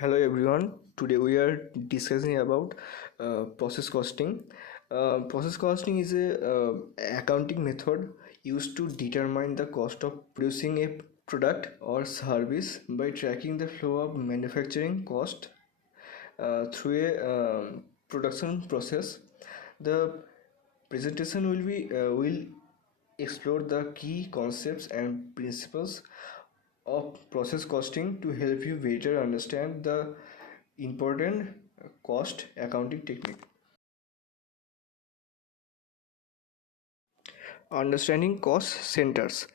Hello everyone. Today we are discussing about process costing. Process costing is a accounting method used to determine the cost of producing a product or service by tracking the flow of manufacturing cost through a production process. The presentation will explore the key concepts and principles of process costing to help you better understand the important cost accounting technique. Understanding cost centers.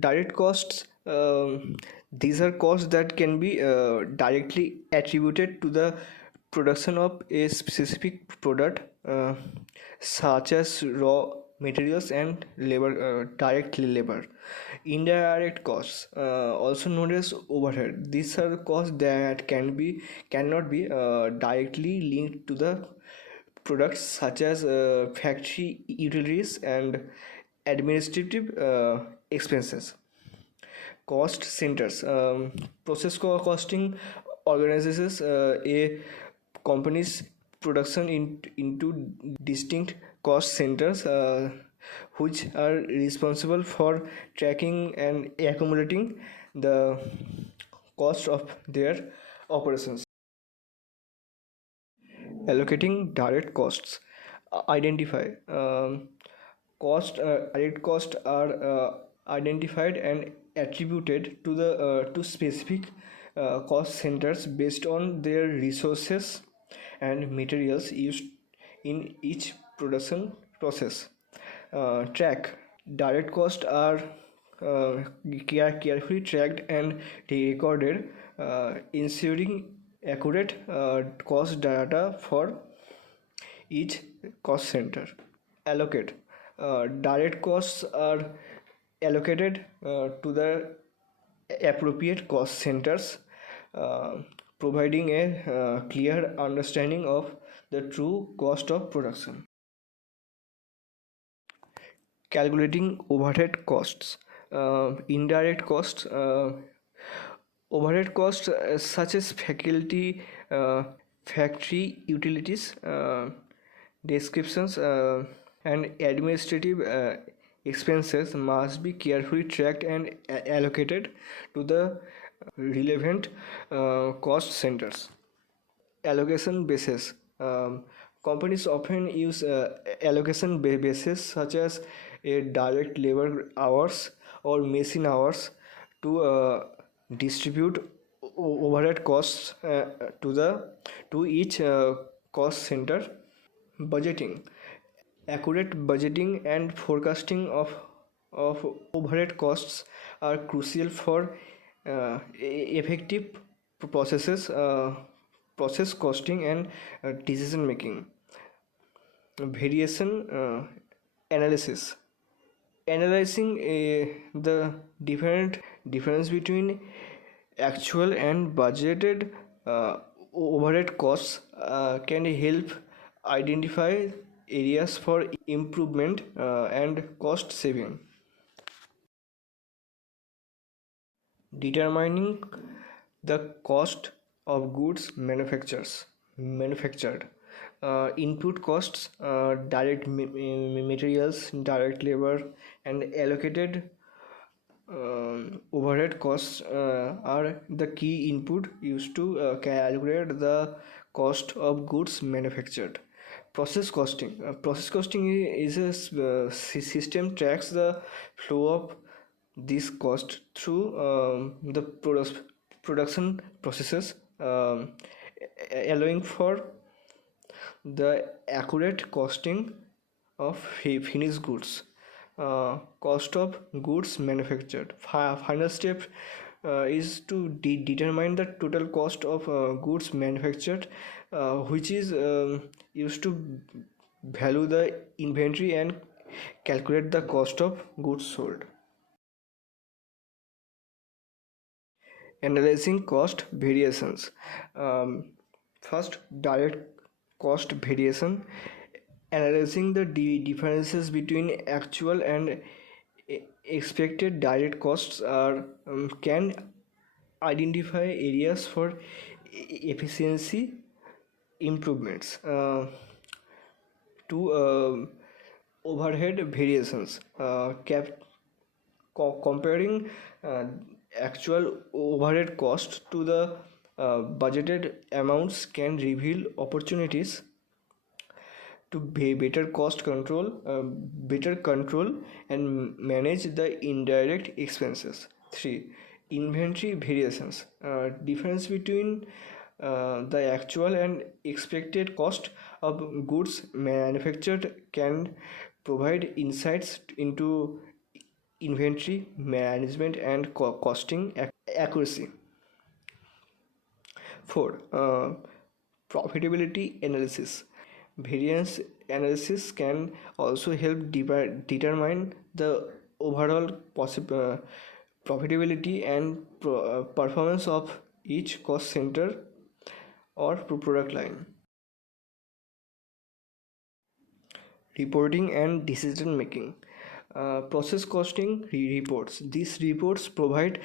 Direct costs, these are costs that can be directly attributed to the production of a specific product, such as raw materials and labor, direct labor. Indirect costs, also known as overhead, these are costs that cannot be directly linked to the products, such as factory utilities and administrative expenses. Cost centers, costing organizes a company's production into distinct cost centers, which are responsible for tracking and accumulating the cost of their operations. Allocating direct costs. Identify direct costs are identified and attributed to the to specific cost centers based on their resources and materials used in each production process. Track. Direct costs are carefully tracked and recorded, ensuring accurate cost data for each cost center. Allocate. Direct costs are allocated to the appropriate cost centers, providing a clear understanding of the true cost of production. Calculating overhead costs. Indirect costs. Overhead costs such as factory utilities, descriptions, and administrative expenses must be carefully tracked and allocated to the relevant cost centers. Allocation basis. Companies often use allocation basis such as a direct labor hours or machine hours to distribute overhead costs to each cost center. Budgeting. Accurate budgeting and forecasting of overhead costs are crucial for effective process costing and decision making. Variation analysis. Analyzing the difference between actual and budgeted overhead costs can help identify areas for improvement and cost saving. Determining the cost of goods manufactured. Input costs, direct materials, direct labor, and allocated overhead costs are the key input used to calculate the cost of goods manufactured. Process costing. Process costing is a system tracks the flow of this cost through the production processes, allowing for the accurate costing of finished goods. Cost of goods manufactured. Final step is to determine the total cost of goods manufactured, which is used to value the inventory and calculate the cost of goods sold. Analyzing cost variations. First, direct cost variation. Analyzing the differences between actual and expected direct costs can identify areas for efficiency improvements. To overhead variations, comparing uh, actual overhead cost to the budgeted amounts can reveal opportunities to better control and manage the indirect expenses. 3. Inventory variations. Difference between the actual and expected cost of goods manufactured can provide insights into inventory management and costing accuracy. 4. Profitability analysis. Variance analysis can also help determine the overall profitability and performance of each cost center or product line. Reporting and decision making. Process costing reports. These reports provide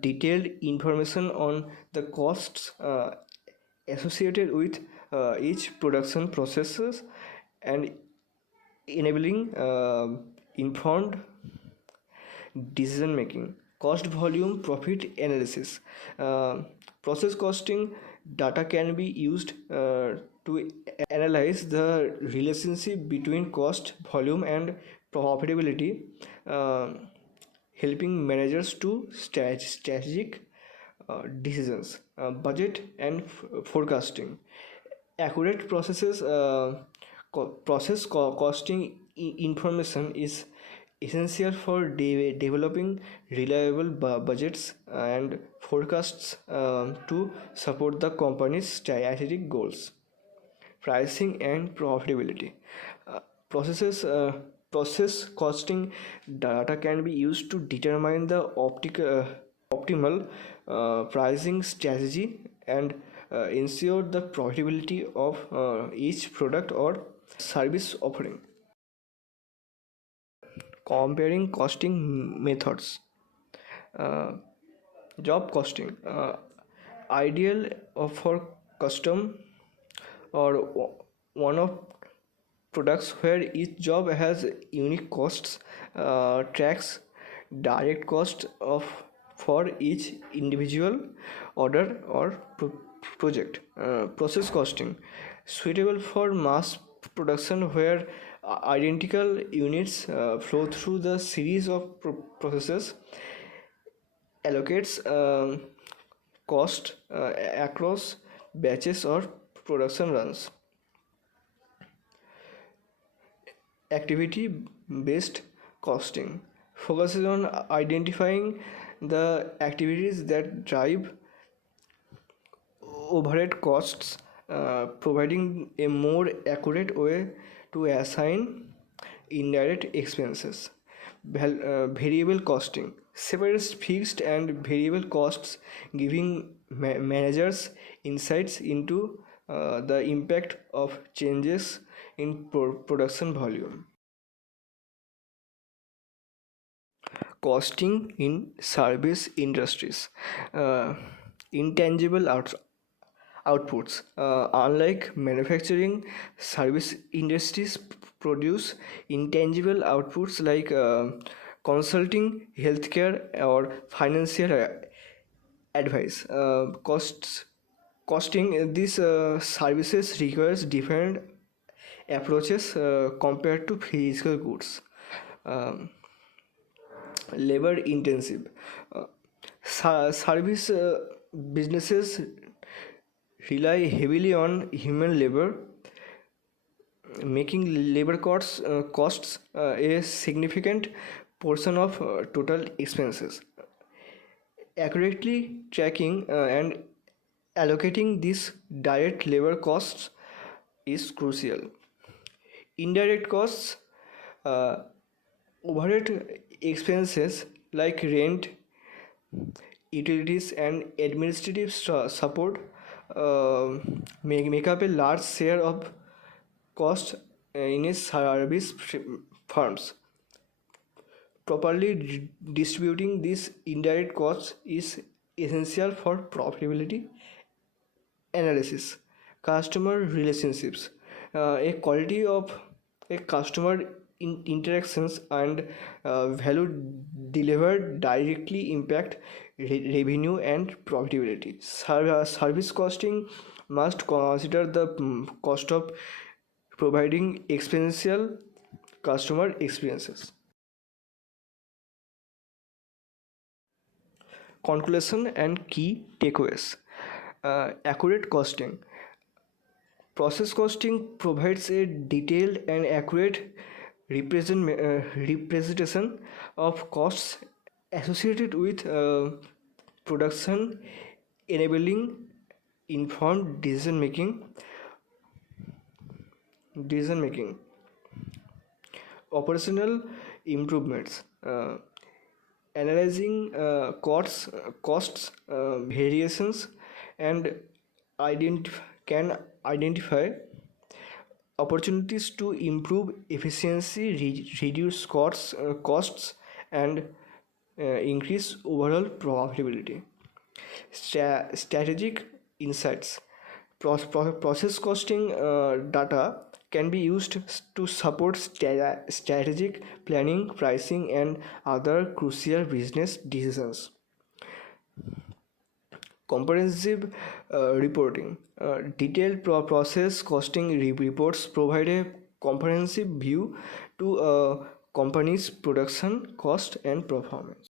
detailed information on the costs associated with each production processes and enabling informed decision making. Cost volume profit analysis. Process costing data can be used to analyze the relationship between cost, volume, and profitability, helping managers to strategic decisions. Budget and forecasting. Accurate costing information is essential for developing reliable budgets and forecasts to support the company's strategic goals. Pricing and profitability. Uh, processes Process costing data can be used to determine the optimal pricing strategy and ensure the profitability of each product or service offering. Comparing costing methods. uh, Job costing, ideal for custom or one of products where each job has unique costs. Tracks direct cost of for each individual order or project. Process costing, suitable for mass production where identical units flow through the series of processes. Allocates cost across batches or production runs. Activity based costing focuses on identifying the activities that drive overhead costs, providing a more accurate way to assign indirect expenses. Variable costing separates fixed and variable costs, giving managers insights into the impact of changes in production volume. Costing in service industries. Intangible outputs. Unlike manufacturing, service industries produce intangible outputs like consulting, healthcare, or financial advice. Costing these services requires different approaches compared to physical goods. Um, Labor intensive. Service businesses rely heavily on human labor, making labor costs a significant portion of total expenses. Accurately tracking and allocating these direct labor costs is crucial. Indirect costs, uh, overhead expenses like rent, utilities, and administrative support make up a large share of cost in a service firms. Properly distributing these indirect costs is essential for profitability analysis, customer relationships. A quality of a customer interactions and value delivered directly impact revenue and profitability. Service costing must consider the cost of providing experiential customer experiences. Conclusion and key takeaways. Accurate costing. Process costing provides a detailed and accurate representation of costs associated with production, enabling informed decision making. Operational improvements. Analyzing costs variations and can identify opportunities to improve efficiency, reduce costs and increase overall profitability. Strategic insights. Process costing data can be used to support strategic planning, pricing, and other crucial business decisions. Comprehensive reporting. Detailed process costing reports provide a comprehensive view to a company's production cost and performance.